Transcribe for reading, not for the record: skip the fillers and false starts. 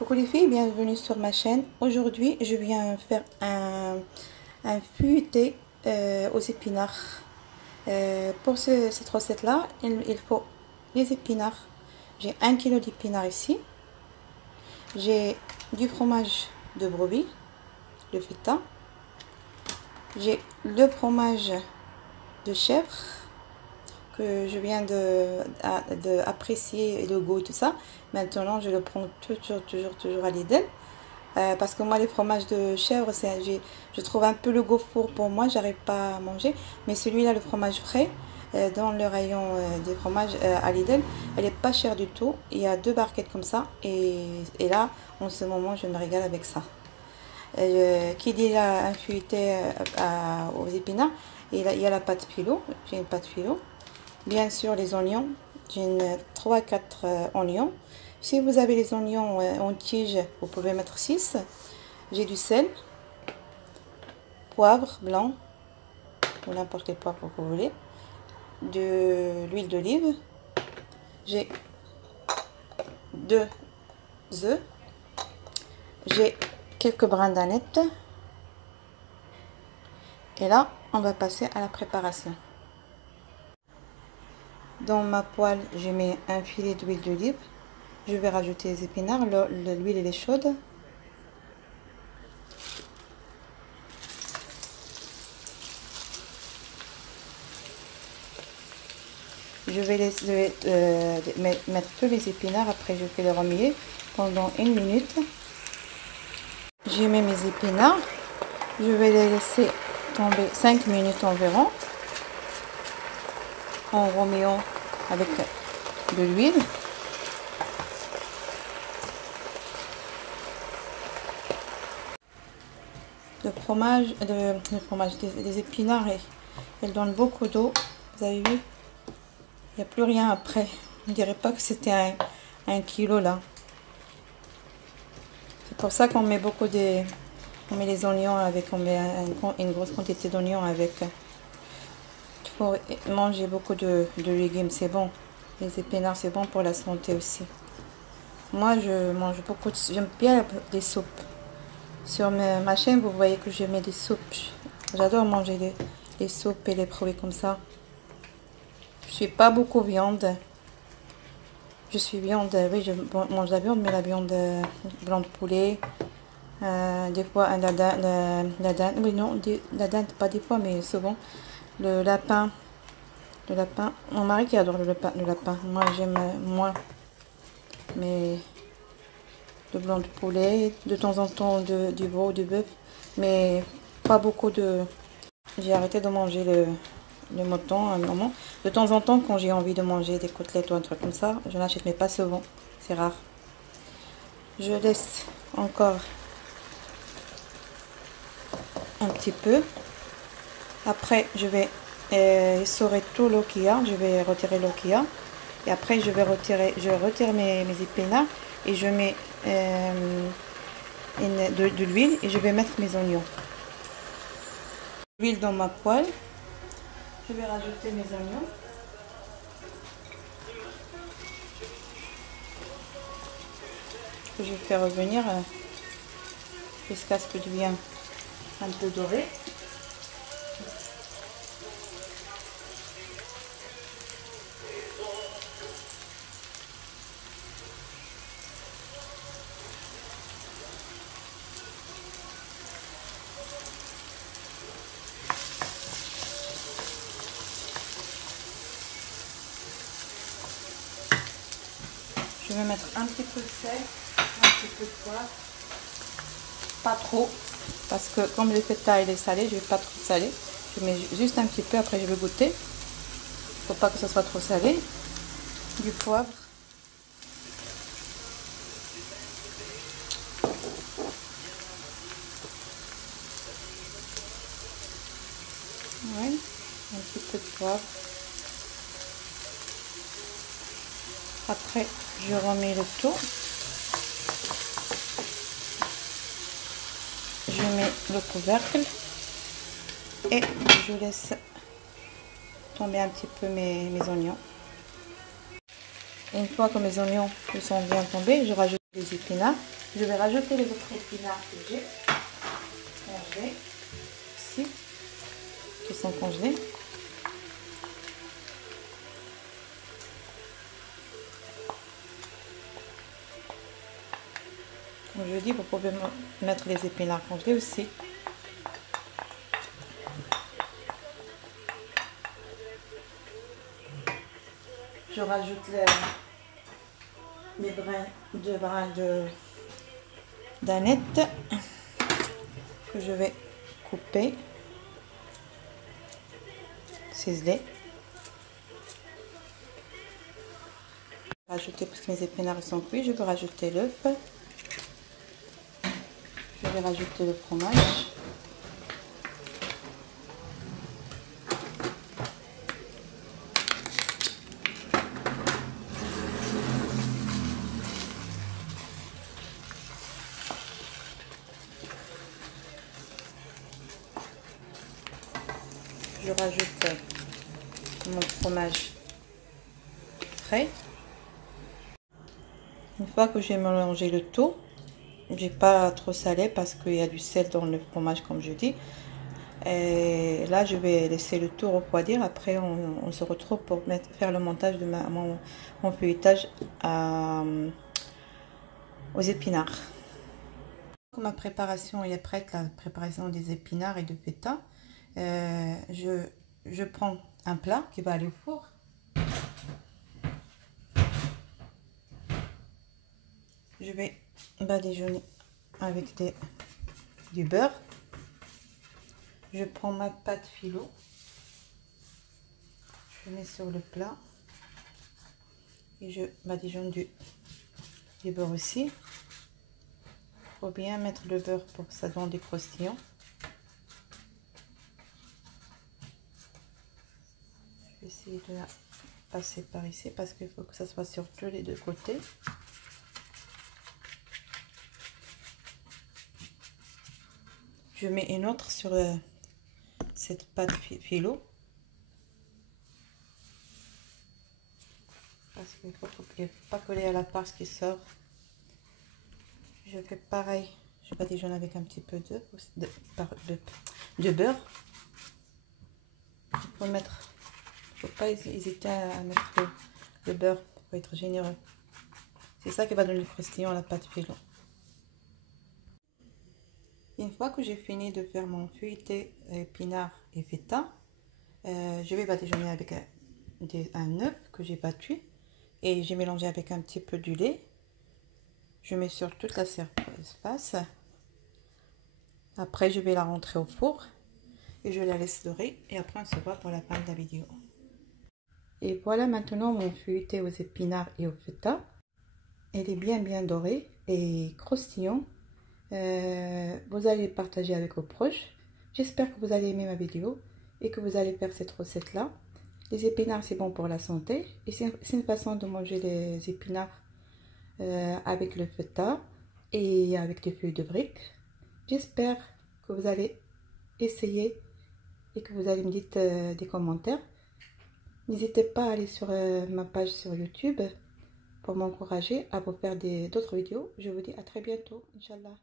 Coucou les filles, bienvenue sur ma chaîne. Aujourd'hui, je viens faire un feuilleté aux épinards. Pour cette recette-là, il faut les épinards. J'ai 1 kg d'épinards ici. J'ai du fromage de brebis, le feta. J'ai le fromage de chèvre que je viens d'apprécier le goût et tout ça. Maintenant, je le prends toujours à Lidl. Parce que moi, les fromages de chèvre, je trouve un peu le goût fort pour moi, j'arrive pas à manger. Mais celui-là, le fromage frais, dans le rayon des fromages à Lidl, elle est pas chère du tout. Il y a 2 barquettes comme ça. Et là, en ce moment, je me régale avec ça. Qui dit là, un feuilleté aux épinards, il y a la pâte philo. J'ai une pâte philo. Bien sûr, les oignons. J'ai 3-4 oignons. Si vous avez les oignons en tige, vous pouvez mettre 6. J'ai du sel, poivre blanc, ou n'importe quel poivre que vous voulez, de l'huile d'olive. J'ai 2 œufs. J'ai quelques brins d'aneth. Et là, on va passer à la préparation. Dans ma poêle, je mets un filet d'huile d'olive. Je vais rajouter les épinards. L'huile elle est chaude. Je vais mettre tous les épinards. Après, je fais les remuer pendant 1 minute. J'ai mis mes épinards. Je vais les laisser tomber 5 minutes environ en remuant avec de l'huile. Les épinards, elles donnent beaucoup d'eau. Vous avez vu? Il n'y a plus rien après. On dirait pas que c'était un kilo là. C'est pour ça qu'on met on met les oignons avec, on met une grosse quantité d'oignons avec. Il faut manger beaucoup de légumes, c'est bon. Les épinards, c'est bon pour la santé aussi. Moi, je mange beaucoup, j'aime bien des soupes. Sur ma chaîne, vous voyez que je mets des soupes. J'adore manger les soupes et les produits comme ça. Je suis pas beaucoup viande. Je suis viande, oui, je mange la viande, mais la viande blanc de poulet. Des fois, la dinde, oui, non, la dinde, pas des fois, mais souvent. Le lapin. Mon mari qui adore le lapin. Moi, j'aime moins. Mais le blanc de poulet, de temps en temps du veau ou du bœuf, mais pas beaucoup de... J'ai arrêté de manger le mouton à un moment. De temps en temps, quand j'ai envie de manger des côtelettes ou un truc comme ça, je l'achète, mais pas souvent, c'est rare. Je laisse encore un petit peu. Après, je vais essorer tout l'eau qu'il y a, je vais retirer l'eau qu'il y a. Et après, je retire mes épinards et je mets de l'huile et je vais mettre mes oignons. L'huile dans ma poêle. Je vais rajouter mes oignons. Que je fais revenir jusqu'à ce que devienne un peu doré. Je vais mettre un petit peu de sel, un petit peu de poivre, pas trop, parce que comme le feta il est salé, je ne vais pas trop saler. Je mets juste un petit peu, après je vais goûter. Il ne faut pas que ce soit trop salé. Du poivre. Ouais, un petit peu de poivre. Après, je remets le tout. Je mets le couvercle et je laisse tomber un petit peu mes oignons. Une fois que mes oignons sont bien tombés, je rajoute Les épinards. Je vais rajouter les autres épinards que j'ai congelés ici, qui sont congelés. Comme je dis, vous pouvez mettre les épinards congelés aussi. Je rajoute les brins d'aneth que je vais couper, ciseler. Rajouter, parce que mes épinards sont cuits, je vais rajouter l'œuf. Je vais rajouter le fromage. Je rajoute mon fromage frais. Une fois que j'ai mélangé le tout, j'ai pas trop salé parce qu'il y a du sel dans le fromage comme je dis. Et là je vais laisser le tout refroidir. Après on se retrouve pour faire le montage de mon feuilletage aux épinards. Ma préparation est prête, la préparation des épinards et de feta. Je prends un plat qui va aller au four. Je vais badigeonner avec du beurre. Je prends ma pâte phyllo. Je mets sur le plat. Et je badigeonne du beurre aussi. Il faut bien mettre le beurre pour que ça donne des croustillants. Je vais essayer de la passer par ici parce qu'il faut que ça soit sur tous les deux côtés. Je mets une autre sur cette pâte phyllo. Parce qu'il ne faut pas coller à la farce qui sort. Je fais pareil. Je badigeonne avec un petit peu de beurre. Il ne faut pas hésiter à mettre le beurre pour être généreux. C'est ça qui va donner le croustillant à la pâte phyllo. Une fois que j'ai fini de faire mon feuilleté épinards et feta, je vais badigeonner avec un œuf que j'ai battu et j'ai mélangé avec un petit peu du lait. Je mets sur toute la surface. Après, je vais la rentrer au four et je la laisse dorer. Et après, on se voit pour la fin de la vidéo. Et voilà maintenant mon feuilleté aux épinards et au feta. Elle est bien dorée et croustillant. Vous allez le partager avec vos proches. J'espère que vous allez aimer ma vidéo et que vous allez faire cette recette là. Les épinards c'est bon pour la santé et c'est une façon de manger les épinards avec le feta et avec des feuilles de briques. J'espère que vous allez essayer et que vous allez me dire des commentaires. N'hésitez pas à aller sur ma page sur YouTube pour m'encourager à vous faire d'autres vidéos. Je vous dis à très bientôt, Inch'Allah.